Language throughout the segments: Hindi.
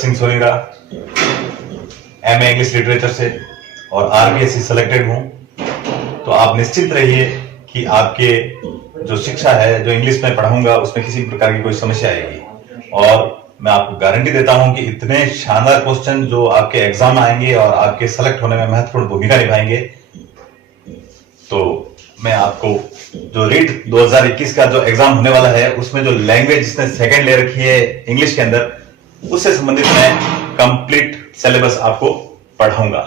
सिंह सोनेरा, एमए इंग्लिश लिटरेचर से और आरबीएससी सेलेक्टेड हूं। तो आप निश्चिंत रहिए कि आपके जो शिक्षा है, जो इंग्लिश में पढ़ाऊंगा, उसमें किसी प्रकार की कोई समस्या आएगी। और मैं आपको गारंटी देता हूं कि इतने शानदार क्वेश्चन जो आपके एग्जाम में आएंगे और आपके सेलेक्ट होने में महत्वपूर्ण भूमिका निभाएंगे। तो मैं आपको जो रीट 2021 का जो एग्जाम होने वाला है, उसमें जो लैंग्वेज जिसने सेकंड ले रखी है इंग्लिश के अंदर, उससे संबंधित मैं कंप्लीट सिलेबस आपको पढ़ाऊंगा।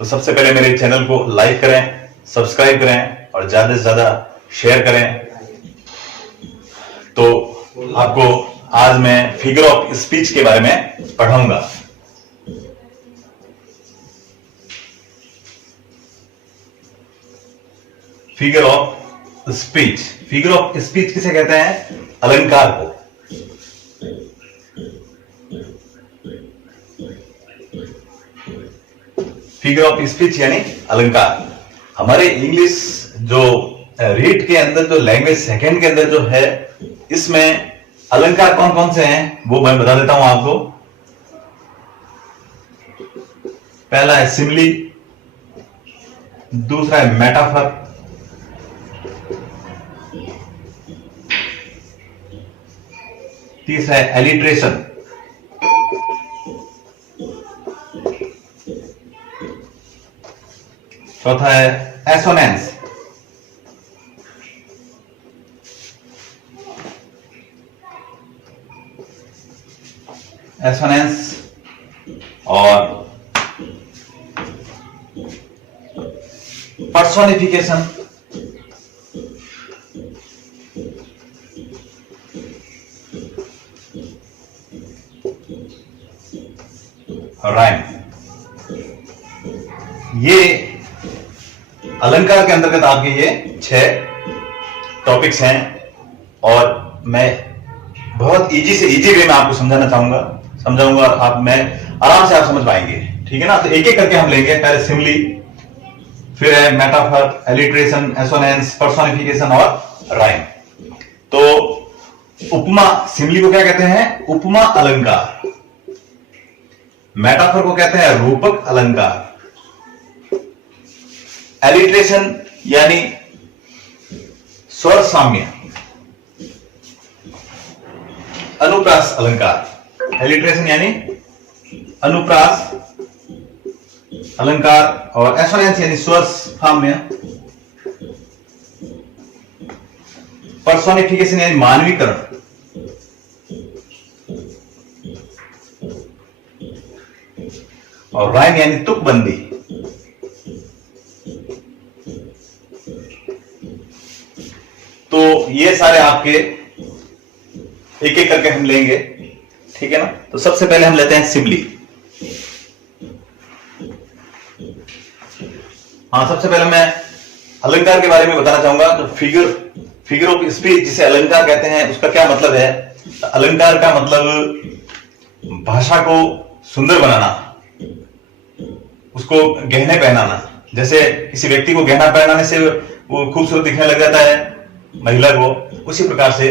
तो सबसे पहले मेरे चैनल को लाइक करें, सब्सक्राइब करें और ज्यादा से ज्यादा शेयर करें। तो आपको आज मैं फिगर ऑफ स्पीच के बारे में पढ़ाऊंगा। Figure of speech, figure of speech किसे कहते हैं? अलंकार को। फिगर ऑफ स्पीच यानी अलंकार। हमारे इंग्लिश जो रीड के अंदर, जो लैंग्वेज सेकंड के अंदर जो है, इसमें अलंकार कौन कौन से हैं वो मैं बता देता हूं आपको। पहला है सिमिली, दूसरा है मेटाफर, तीसरा है एलिट्रेशन, चौथा है एसोनेंस, और पर्सोनिफिकेशन, राइम। ये अलंकार के अंतर्गत आपके ये 6 टॉपिक्स हैं और मैं बहुत इजी से इजी वे में आपको समझाऊंगा और आराम से आप समझ पाएंगे। ठीक है ना? तो एक एक करके हम लेंगे। पहले सिमिली, फिर है मेटाफर, एलिट्रेशन, एसोनेंस, पर्सोनिफिकेशन और राइम। तो उपमा, सिमिली को क्या कहते हैं? उपमा अलंकार। मेटाफर को कहते हैं रूपक अलंकार। एलिट्रेशन यानी स्वर साम्य, अनुप्रास अलंकार। एलिट्रेशन यानी अनुप्रास अलंकार, और एसोनेंस यानी स्वर साम्य। पर्सोनिफिकेशन यानी मानवीकरण। और राइम यानी तुकबंदी। तो ये सारे आपके एक एक करके हम लेंगे। ठीक है ना? तो सबसे पहले हम लेते हैं सिमिली। सबसे पहले मैं अलंकार के बारे में बताना चाहूंगा। तो फिगर ऑफ स्पीच जिसे अलंकार कहते हैं, उसका क्या मतलब है? अलंकार का मतलब भाषा को सुंदर बनाना, उसको गहने पहनाना। जैसे किसी व्यक्ति को गहना पहनाने से वो खूबसूरत दिखने लग जाता है, महिला को, उसी प्रकार से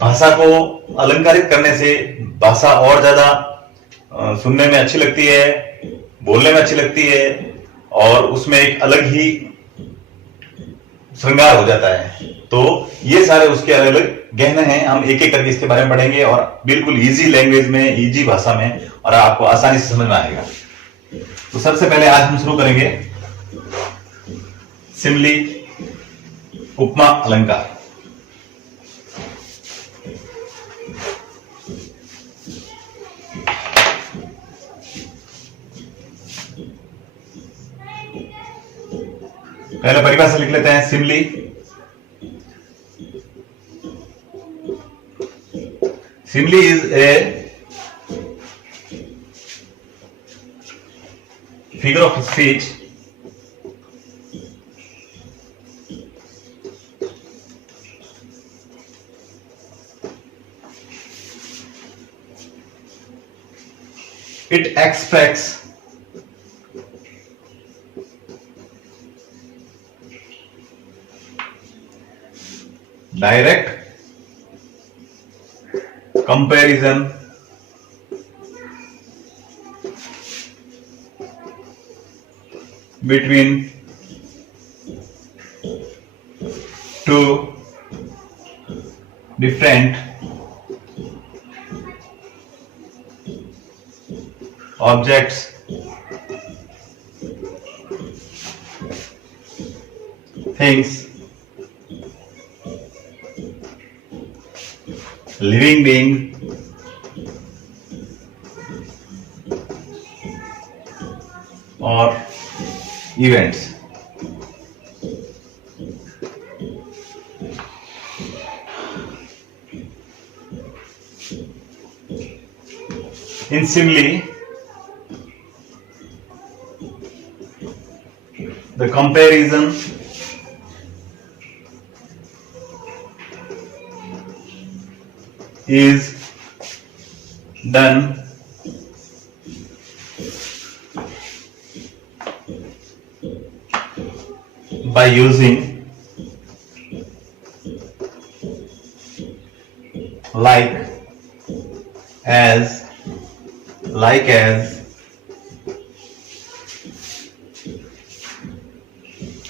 भाषा को अलंकारित करने से भाषा और ज्यादा सुनने में अच्छी लगती है, बोलने में अच्छी लगती है, और उसमें एक अलग ही श्रृंगार हो जाता है। तो ये सारे उसके अलग अलग गहने हैं। हम एक एक करके इसके बारे में पढ़ेंगे और बिल्कुल इजी लैंग्वेज में, इजी भाषा में, और आपको आसानी से समझ में आएगा। तो सबसे पहले आज हम शुरू करेंगे सिमिली, उपमा अलंकार। पहले परिभाषा लिख लेते हैं। Simile, simile is a figure of speech it extracts direct comparison between two different objects things living being or events. In simile, the comparison is done by using like as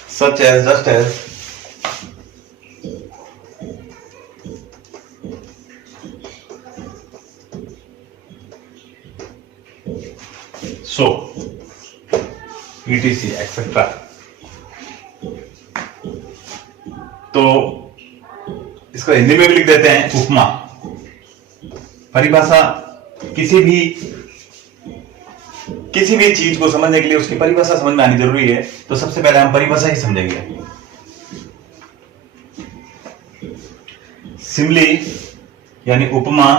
such as just as so etc etcetera. तो इसको हिंदी में भी लिख देते हैं उपमा। परिभाषा किसी भी चीज को समझने के लिए उसकी परिभाषा समझ में आनी जरूरी है, तो सबसे पहले हम परिभाषा ही समझेंगे। सिमिली यानी उपमा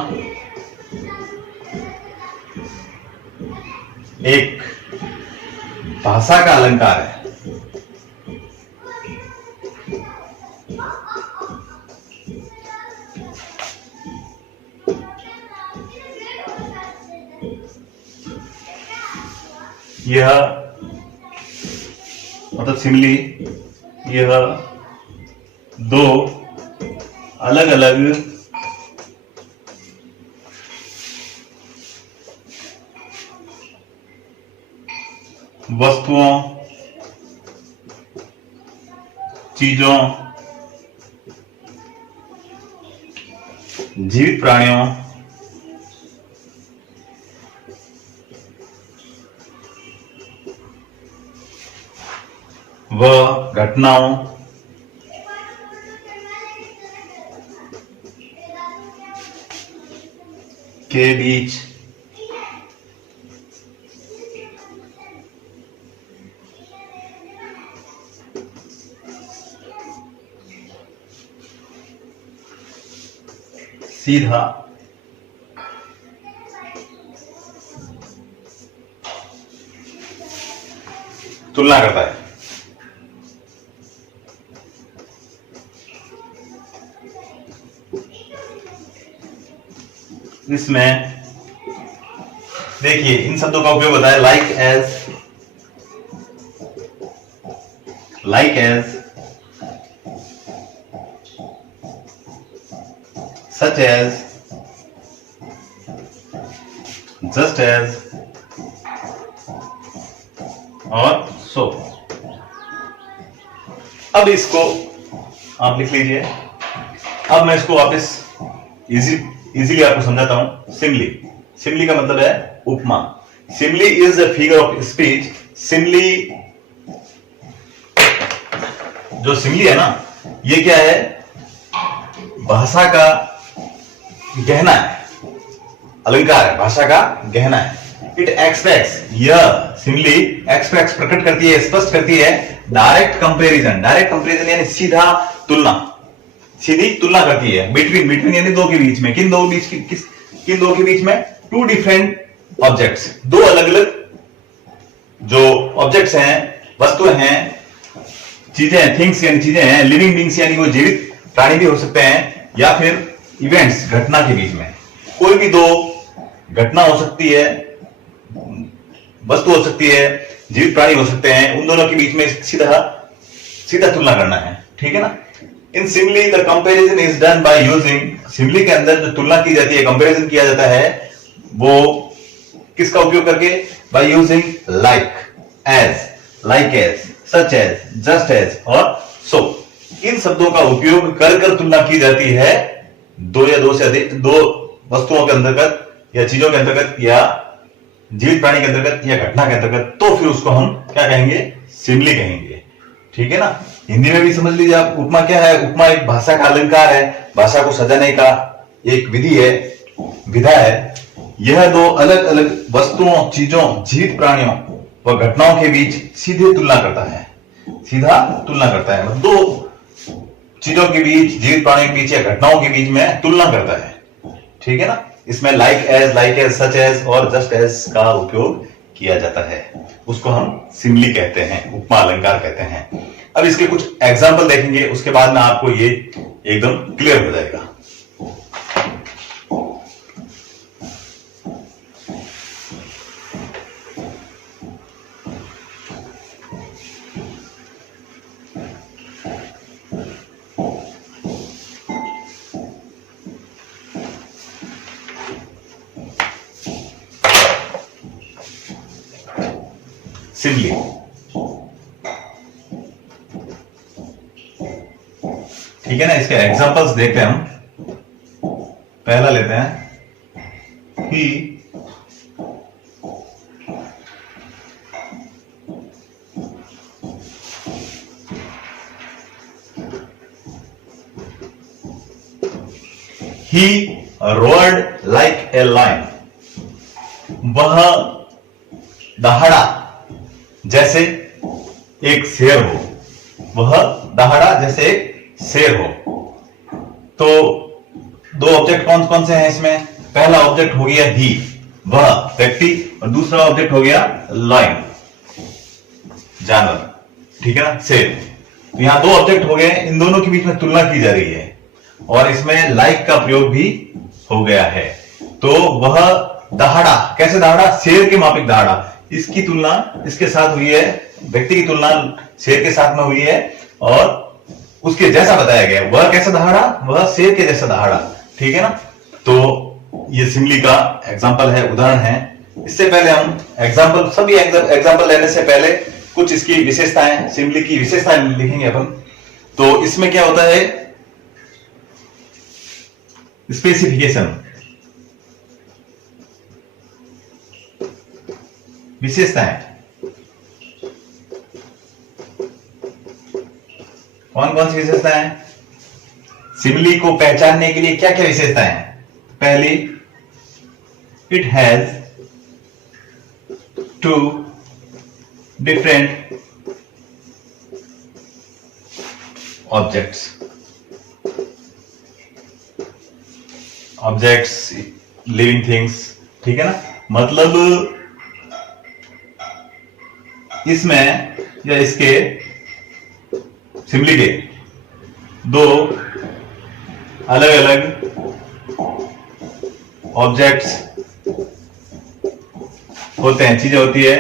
एक भाषा का अलंकार है। यह मतलब सिमिली यह दो अलग अलग वस्तुओं, चीजों, जीवित प्राणियों व घटनाओं के बीच सीधा तुलना करता है। इसमें देखिए इन शब्दों का उपयोग होता है like as, such as, just as और so। अब इसको आप लिख लीजिए। अब मैं इसको वापस इजीली आपको समझाता हूं। सिमिली का मतलब है उपमा। Simile is a figure of speech. जो सिमिली है ना, ये क्या है? भाषा का गहना है, अलंकार है, भाषा का गहना है। इट एक्सप्रेस, यह सिमिली एक्सप्रेस प्रकट करती है, स्पष्ट करती है डायरेक्ट कंपैरिजन यानी सीधी तुलना करती है बिटवीन यानी दो के बीच में। किन दो के बीच में? टू डिफरेंट ऑब्जेक्ट्स, दो अलग अलग जो ऑब्जेक्ट्स हैं, वस्तुएं हैं, चीजें हैं, थिंग्स यानी चीजें हैं, लिविंग बींग्स यानी वो जीवित प्राणी भी हो सकते हैं, या फिर इवेंट्स घटना के बीच में। कोई भी दो घटना हो सकती है, वस्तु हो सकती है, जीवित प्राणी हो सकते हैं, उन दोनों के बीच में सीधा तुलना करना है। ठीक है ना? In simile the comparison is done by using, simile के अंदर जो तुलना की जाती है, कंपैरिजन किया जाता है, वो किसका उपयोग करके? By using like, as, like as, such as, just as और सो। इन शब्दों का उपयोग कर कर तुलना की जाती है दो या दो से अधिक, दो वस्तुओं के अंतर्गत या चीजों के अंतर्गत या जीवित प्राणी के अंतर्गत या घटना के अंतर्गत, तो फिर उसको हम क्या कहेंगे? सिमिली कहेंगे। ठीक है ना? हिंदी में भी समझ लीजिए आप, उपमा क्या है? उपमा एक भाषा का अलंकार है, भाषा को सजाने का एक विधि है, विधा है। यह दो अलग अलग वस्तुओं, चीजों, जीवित प्राणियों व घटनाओं के बीच सीधे तुलना करता है, सीधा तुलना करता है। मतलब दो चीजों के बीच, जीवित प्राणियों के बीच या घटनाओं के बीच में तुलना करता है। ठीक है ना? इसमें लाइक एज, सच एज और जस्ट एज का उपयोग किया जाता है। उसको हम सिमिली कहते हैं, उपमा अलंकार कहते हैं। अब इसके कुछ एग्जाम्पल देखेंगे, उसके बाद में आपको ये एकदम क्लियर हो जाएगा। सिमिली, ठीक है ना? इसके एग्जांपल्स देखते हैं हम। पहला लेते हैं, ही रोल्ड लाइक ए लायन। वह दहाड़ा जैसे एक शेर हो, वह दहाड़ा जैसे एक शेर हो। तो दो ऑब्जेक्ट कौन कौन से हैं इसमें? पहला ऑब्जेक्ट हो गया ही, वह व्यक्ति, और दूसरा ऑब्जेक्ट हो गया लायन, जानवर। ठीक है ना? शेर। तो यहां दो ऑब्जेक्ट हो गए, इन दोनों के बीच में तुलना की जा रही है और इसमें लाइक का प्रयोग भी हो गया है। तो वह दहाड़ा, कैसे दहाड़ा? शेर के माफिक दहाड़ा। इसकी तुलना इसके साथ हुई है, व्यक्ति की तुलना शेर के साथ में हुई है और उसके जैसा बताया गया। वह कैसा दहाड़ा? वह शेर के जैसा दहाड़ा। ठीक है ना? तो ये सिमिली का एग्जांपल है, उदाहरण है। इससे पहले हम एग्जांपल, सभी एग्जांपल लेने से पहले कुछ इसकी विशेषताएं, सिमिली की विशेषताएं लिखेंगे अपन। तो इसमें क्या होता है? स्पेसिफिकेशन, विशेषताएं। कौन कौन सी विशेषताएं हैं? सिमिली को पहचानने के लिए क्या क्या विशेषताएं हैं? पहली, it has two different objects, objects, living things. ठीक है ना? मतलब इसमें या इसके सिमिली के दो अलग अलग ऑब्जेक्ट्स होते हैं, चीजें होती है।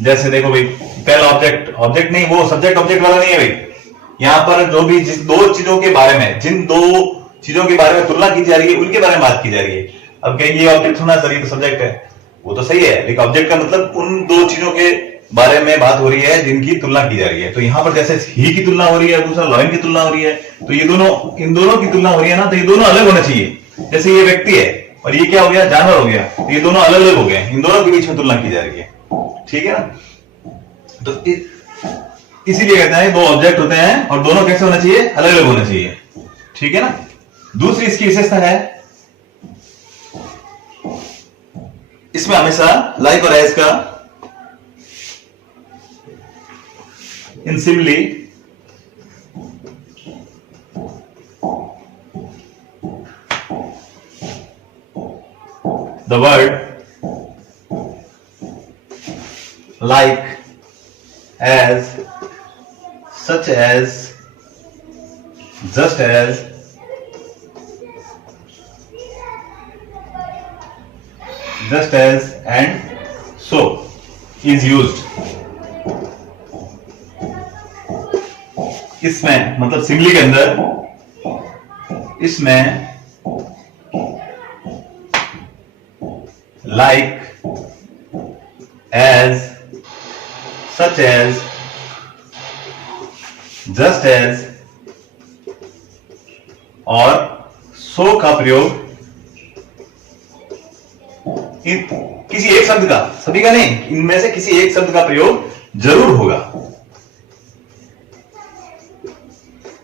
जैसे देखो भाई, पहला ऑब्जेक्ट नहीं, वो सब्जेक्ट ऑब्जेक्ट वाला नहीं है भाई। यहां पर जो भी जिस दो चीजों के बारे में, जिन दो चीजों के बारे में तुलना की जा रही है, उनके बारे में बात की जा रही है। अब कहेंगे ये ऑब्जेक्ट होना सर, ये तो सब्जेक्ट है। वो तो सही है, लेकिन ऑब्जेक्ट का मतलब उन दो चीजों के बारे में बात हो रही है जिनकी तुलना की जा रही है। तो यहां पर जैसे ही की तुलना हो रही है, दूसरा लायन की तुलना हो रही है, तो ये दोनों, इन दोनों की तुलना हो रही है ना, तो ये दोनों अलग होना चाहिए। जैसे ये व्यक्ति है और ये क्या हो गया? जानवर हो गया। तो ये दोनों अलग अलग हो गए, इन दोनों के बीच में तुलना की जा रही है। ठीक है ना? तो इसीलिए कहते हैं दो ऑब्जेक्ट होते हैं और दोनों कैसे होना चाहिए? अलग अलग होना चाहिए। ठीक है ना? दूसरी इसकी विशेषता है, इसमें हमेशा लाइक और एज का इन simile the word like, as, such as, just as, and so is used। इसमें मतलब सिमिली के अंदर इसमें like, as, such as, just as और so का प्रयोग किसी एक शब्द का, सभी का नहीं, इनमें से किसी एक शब्द का प्रयोग जरूर होगा।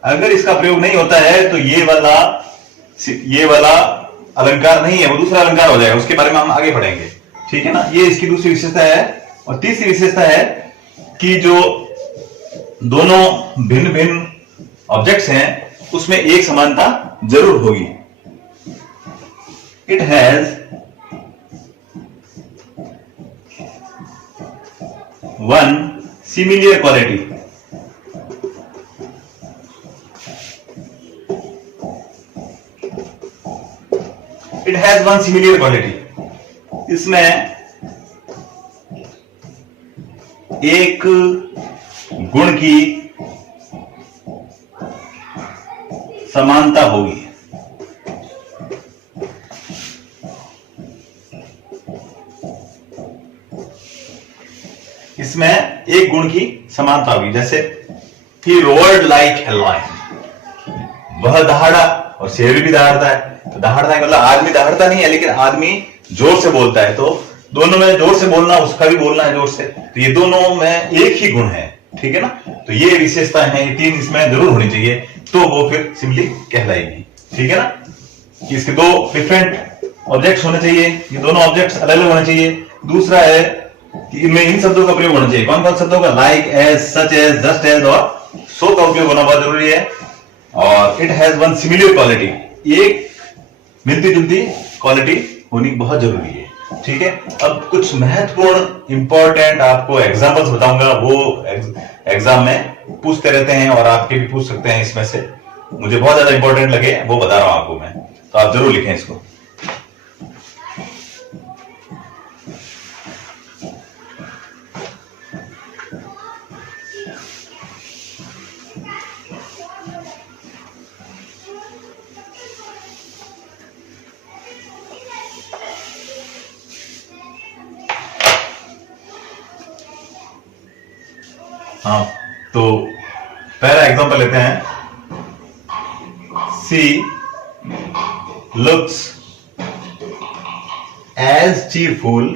अगर इसका प्रयोग नहीं होता है तो ये वाला अलंकार नहीं है, वो दूसरा अलंकार हो जाएगा, उसके बारे में हम आगे पढ़ेंगे, ठीक है ना। ये इसकी दूसरी विशेषता है। और तीसरी विशेषता है कि जो दोनों भिन्न भिन्न ऑब्जेक्ट्स हैं उसमें एक समानता जरूर होगी। It has one similar quality. It has one similar quality. इसमें एक गुण की समानता होगी। इसमें एक गुण की समानता होगी, जैसे ही रोअर्ड लाइक ए लायन, वह दहाड़ा, और शेर भी दहाड़ता है। तो दहाड़ता है मतलब आदमी दहाड़ता नहीं है, लेकिन आदमी जोर से बोलता है, तो दोनों में जोर से बोलना, उसका भी बोलना है जोर से, तो ये दोनों में एक ही गुण है, ठीक है ना। तो ये विशेषता है, ये तीन इसमें जरूर होनी चाहिए, तो वो फिर सिमिली कहलाएगी, ठीक है ना। कि इसके दो डिफरेंट ऑब्जेक्ट्स होने चाहिए, ये दोनों ऑब्जेक्ट्स अलग अलग होने चाहिए। दूसरा है कि इनमें इन शब्दों का प्रयोग होना चाहिए। कौन कौन शब्दों का? Like, as, such as, just as और सो का उपयोग होना बहुत जरूरी है। और it has one similar quality, एक मिलती जुलती क्वालिटी होनी बहुत जरूरी है, ठीक है। अब कुछ महत्वपूर्ण इंपॉर्टेंट आपको एग्जांपल्स बताऊंगा, वो एग्जाम में पूछते रहते हैं और आपके भी पूछ सकते हैं। इसमें से मुझे बहुत ज्यादा इंपॉर्टेंट लगे, वो बता रहा हूं आपको मैं, तो आप जरूर लिखें इसको। हाँ, तो पहला एग्जांपल लेते हैं। सी लुक्स एज चीरफुल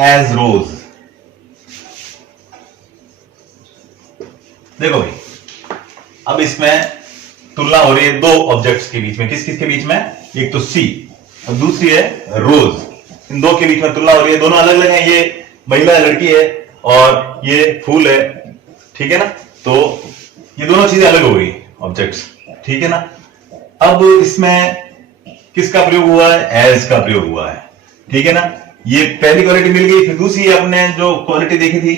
एज रोज। देखो भाई, अब इसमें तुलना हो रही है दो ऑब्जेक्ट्स के बीच में। किस किस के बीच में? एक तो सी और दूसरी है रोज। इन दो के बीच में तुलना हो रही है, दोनों अलग अलग हैं। ये महिला है, लड़की है, और ये फूल है, ठीक है ना। तो ये दोनों चीजें अलग हो गई, ऑब्जेक्ट्स, ठीक है ना। अब इसमें किसका प्रयोग हुआ है? एज का प्रयोग हुआ है, ठीक है ना। ये पहली क्वालिटी मिल गई, फिर दूसरी अपने जो क्वालिटी देखी थी,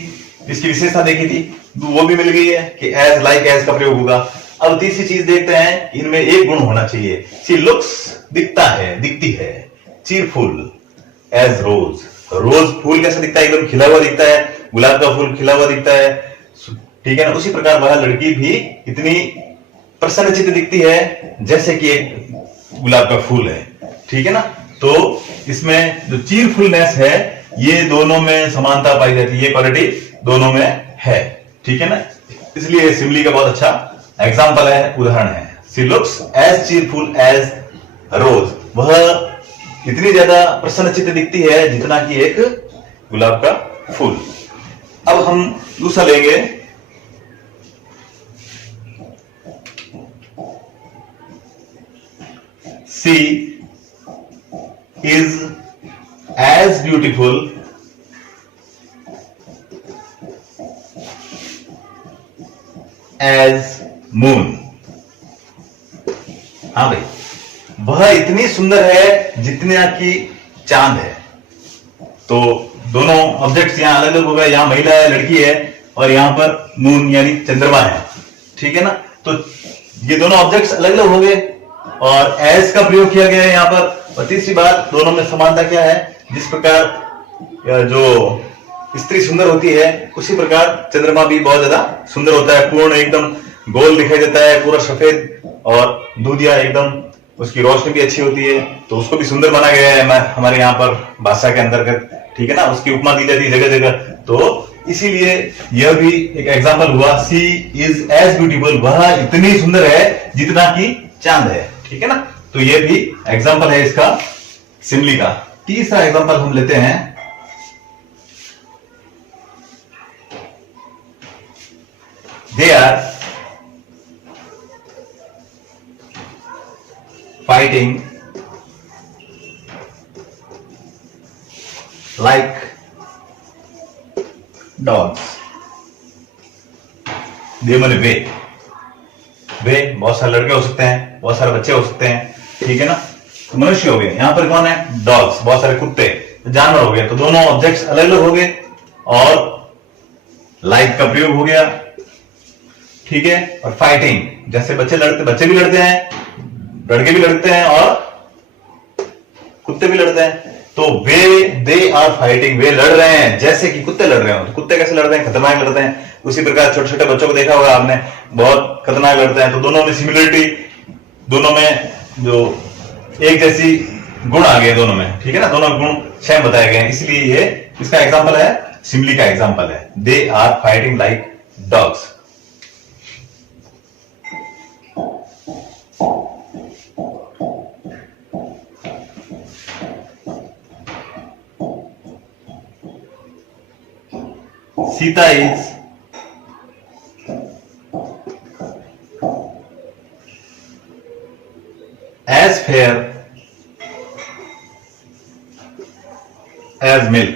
इसकी विशेषता देखी थी, वो भी मिल गई है कि एज, लाइक एज का प्रयोग होगा। अब तीसरी चीज देखते हैं, इनमें एक गुण होना चाहिए। सी लुक्स, दिखता है, दिखती है, चीरफुल एज रोज। रोज फूल कैसा दिखता है? एकदम खिला हुआ दिखता है, गुलाब का फूल खिला हुआ दिखता है, ठीक है ना। उसी प्रकार वह लड़की भी इतनी प्रसन्नचित्त दिखती है जैसे कि एक गुलाब का फूल है, ठीक है ना। तो इसमें जो चीरफुलनेस है, ये दोनों में समानता पाई जाती है, ये क्वालिटी दोनों में है, ठीक है ना। इसलिए सिमिली का बहुत अच्छा एग्जाम्पल है, उदाहरण है। सी लुक्स एज चीरफुल एज रोज, वह इतनी ज्यादा प्रसन्नचित्त दिखती है जितना कि एक गुलाब का फूल। अब हम दूसरा लेंगे। She is as beautiful as moon. हाँ भाई, वह इतनी सुंदर है जितना कि चांद है। तो दोनों ऑब्जेक्ट्स यहां अलग अलग हो गए, यहां महिला है, लड़की है, और यहां पर मून यानी चंद्रमा है, ठीक है ना। तो ये दोनों ऑब्जेक्ट्स अलग अलग हो गए और एज का प्रयोग किया गया है यहां पर। और तीसरी बात, दोनों में समानता क्या है? जिस प्रकार जो स्त्री सुंदर होती है, उसी प्रकार चंद्रमा भी बहुत ज्यादा सुंदर होता है, पूर्ण एकदम गोल दिखाई देता है, पूरा सफेद और दूधिया एकदम उसकी रोशनी भी अच्छी होती है, तो उसको भी सुंदर बना गया है हमारे यहाँ पर भाषा के अंतर्गत, ठीक है ना, उसकी उपमा दी जाती है जगह जगह। तो इसीलिए यह भी एक एग्जाम्पल हुआ, सी इज एज ब्यूटीफुल, वह इतनी सुंदर है जितना कि चांद है, ठीक है ना। तो यह भी एग्जाम्पल है इसका सिमली का। तीसरा एग्जाम्पल हम लेते हैं, they are fighting like dogs। दे माने वे बहुत सारे लड़के हो सकते हैं, बहुत सारे बच्चे हो सकते हैं, ठीक है ना। तो मनुष्य हो गए, यहां पर कौन है, डॉग्स, बहुत सारे कुत्ते, जानवर हो गए। तो दोनों ऑब्जेक्ट्स अलग अलग हो गए और लाइक का प्रयोग हो गया, ठीक है। और फाइटिंग, जैसे बच्चे भी लड़ते हैं, लड़के भी लड़ते हैं और कुत्ते भी लड़ते हैं। तो दे आर फाइटिंग, वे लड़ रहे हैं जैसे कि कुत्ते लड़ रहे हो। तो कुत्ते कैसे लड़ते हैं, खतरनाक लड़ते हैं। उसी प्रकार छोटे छोटे बच्चों को देखा होगा आपने, बहुत खतरनाक लड़ते हैं। तो दोनों में सिमिलरिटी, दोनों में जो एक जैसी गुण आ गए दोनों में, ठीक है ना, दोनों गुण सेम बताए गए हैं। इसलिए ये इसका एग्जाम्पल है, सिमली का एग्जाम्पल है, they are fighting like dogs. Sita is as fair as milk।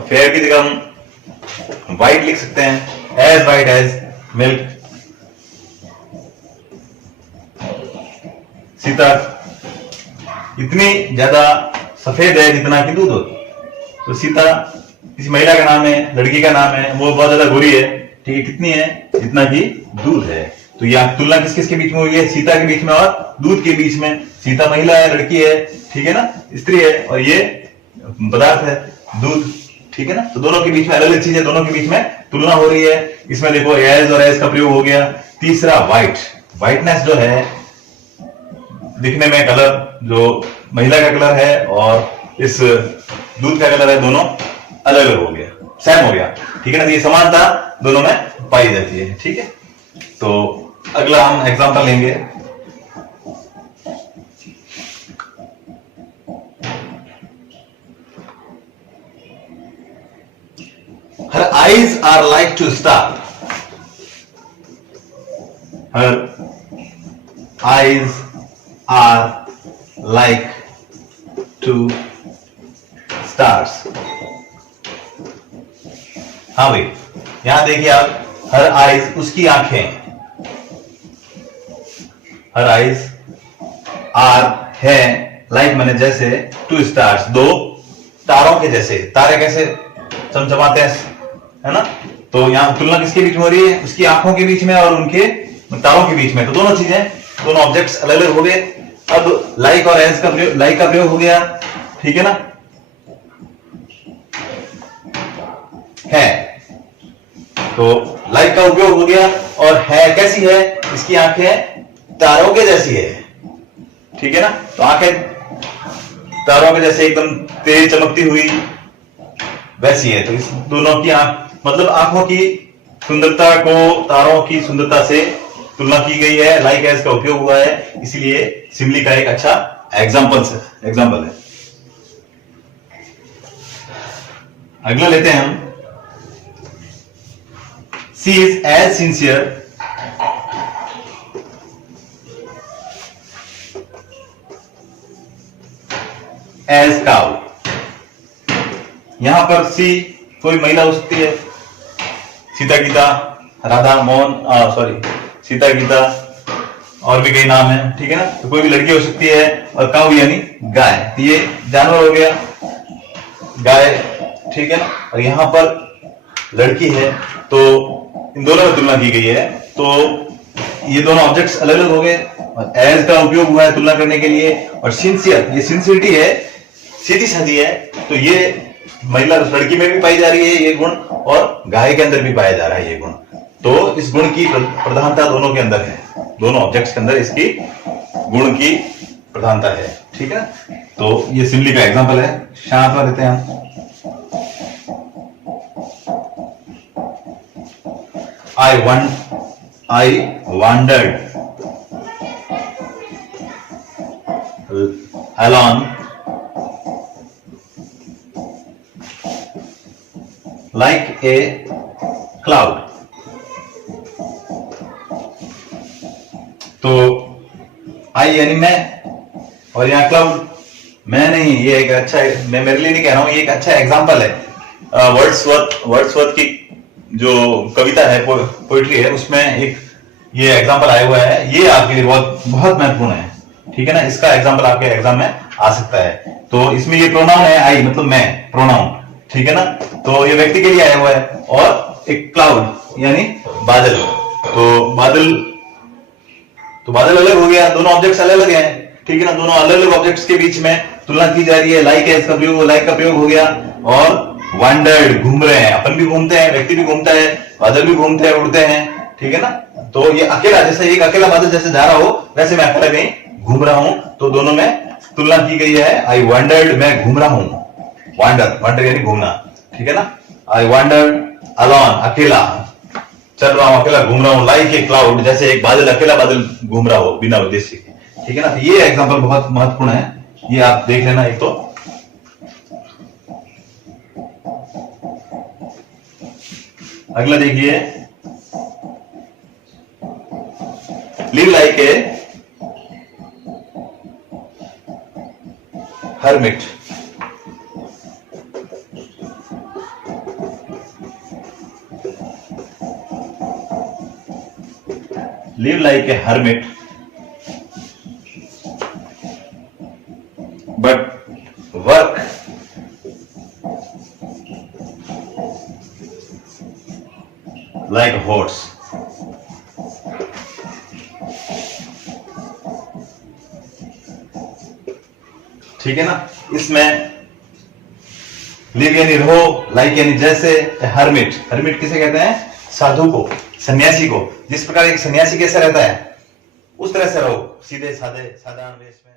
Fair की जगह हम व्हाइट लिख सकते हैं, as white as milk. Sita इतनी ज्यादा सफेद है जितना कि दूध हो। तो सीता इस महिला का नाम है, लड़की का नाम है, वो बहुत ज्यादा गोरी है, ठीक है, कितनी है, जितना कि दूध है। तो यह तुलना किस किस के बीच में हुई है, सीता के बीच में और दूध के बीच में। सीता महिला है, लड़की है, ठीक है ना, स्त्री है, और ये पदार्थ है दूध, ठीक है ना। तो दोनों के बीच में अलग अलग चीजें, दोनों के बीच में तुलना हो रही है। इसमें देखो एज और एज का प्रयोग हो गया। तीसरा व्हाइट, व्हाइटनेस जो है दिखने में, कलर जो महिला का कलर है और इस दूध का कलर है, दोनों अलग अलग हो गया, सेम हो गया, ठीक है ना। ये समानता दोनों में पाई जाती है, ठीक है। तो अगला हम एग्जांपल लेंगे, her eyes are like to star। her eyes are like to stars। हाँ भाई, यहां देखिए आप, हर आइज, उसकी आंखें, हर आइज आर है, लाइक मैंने जैसे, टू स्टार्स, दो तारों के जैसे। तारे कैसे चमचमाते हैं, है ना। तो यहां तुलना किसके बीच में हो रही है, उसकी आंखों के बीच में और उनके तारों के बीच में। तो दोनों चीजें, दोनों ऑब्जेक्ट्स अलग अलग हो गए। अब लाइक और एज का प्रयोग, लाइक का प्रयोग हो गया, ठीक है ना, है। तो लाइक का उपयोग हो गया, और है कैसी है, इसकी आंखें तारों के जैसी है, ठीक है ना। तो आंखें तारों के जैसे एकदम तेज चमकती हुई वैसी है। तो इस दोनों की आंख, मतलब आंखों की सुंदरता को तारों की सुंदरता से तुलना की गई है, लाइक एज का उपयोग हुआ है, इसलिए सिमली का एक अच्छा एग्जाम्पल है। अगला लेते हैं हम, she is as sincere as cow. यहां पर सी कोई महिला हो सकती है, सीता, गीता, राधा, मोहन, सॉरी, सीता, गीता, और भी कई नाम है, ठीक है ना। तो कोई भी लड़की हो सकती है, और काऊ यानी गाय, तो ये जानवर हो गया, गाय, ठीक है ना। और यहां पर लड़की है, तो इन दोनों में तुलना की गई है। तो ये दोनों ऑब्जेक्ट्स अलग अलग हो गए, और एज का उपयोग हुआ है तुलना करने के लिए। और सिंसियर, ये सिंसियरिटी है, सीधी साधी है, तो ये महिला लड़की में भी पाई जा रही है ये गुण, और गाय के अंदर भी पाया जा रहा है ये गुण। तो इस गुण की प्रधानता दोनों के अंदर है, दोनों ऑब्जेक्ट्स के अंदर इसकी गुण की प्रधानता है। ठीक है, तो ये सिमली का एग्जांपल है। शांत देते हैं हम। I wandered along like a cloud। तो आई यानी मैं, और यहाँ क्लाउड मैं नहीं, ये एक अच्छा, मैं मेरे लिए नहीं कह रहा हूं, ये एक अच्छा एग्जांपल है। वर्ड्सवर्थ की जो कविता है, पोइट्री है, उसमें एक ये एग्जांपल आया हुआ है। ये आपके लिए बहुत बहुत महत्वपूर्ण है। ठीक है ना, इसका एग्जांपल आपके एग्जाम में आ सकता है। तो इसमें ये प्रोनाउन है आई, मतलब मैं, प्रोनाउन। ठीक है ना, तो ये व्यक्ति के लिए आया हुआ है। और एक क्लाउड यानी बादल। तो बादल अलग हो गया, दोनों ऑब्जेक्ट्स अलग अलग हैं। ठीक है ना, दोनों अलग अलग ऑब्जेक्ट्स के बीच में तुलना की जा रही है। लाइक है इसका प्रयोग, लाइक का प्रयोग हो गया। और वांडर्ड, घूम रहे हैं, अपन भी घूमते हैं, व्यक्ति भी घूमता है, बादल भी घूमते हैं, उड़ते हैं। ठीक है ना, तो ये अकेला, जैसे एक अकेला बादल जैसे जा रहा हो, वैसे मैं अकेला कहीं घूम रहा हूं। तो दोनों में तुलना की गई है। आई वांडर्ड, मैं घूम रहा हूं। वांडर यानी घूमना। ठीक है ना, आई वांडर्ड अलोन, अकेला चल रहा हूं, अकेला घूम रहा हूं। लाइक ए क्लाउड, जैसे एक बादल, अकेला बादल घूम रहा हो बिना उद्देश्य के। ठीक है ना, तो ये एग्जांपल बहुत महत्वपूर्ण है, ये आप देख लेना। एक तो अगला देखिए, live like a hermit। Live like a hermit, but work like a horse। ठीक है ना, इसमें लिव यानी रहो, लाइक यानी जैसे, हर्मिट, हर्मिट किसे कहते हैं? साधु को, सन्यासी को। जिस प्रकार एक सन्यासी कैसे रहता है उस तरह से रहो, सीधे साधे साधारण वेश में।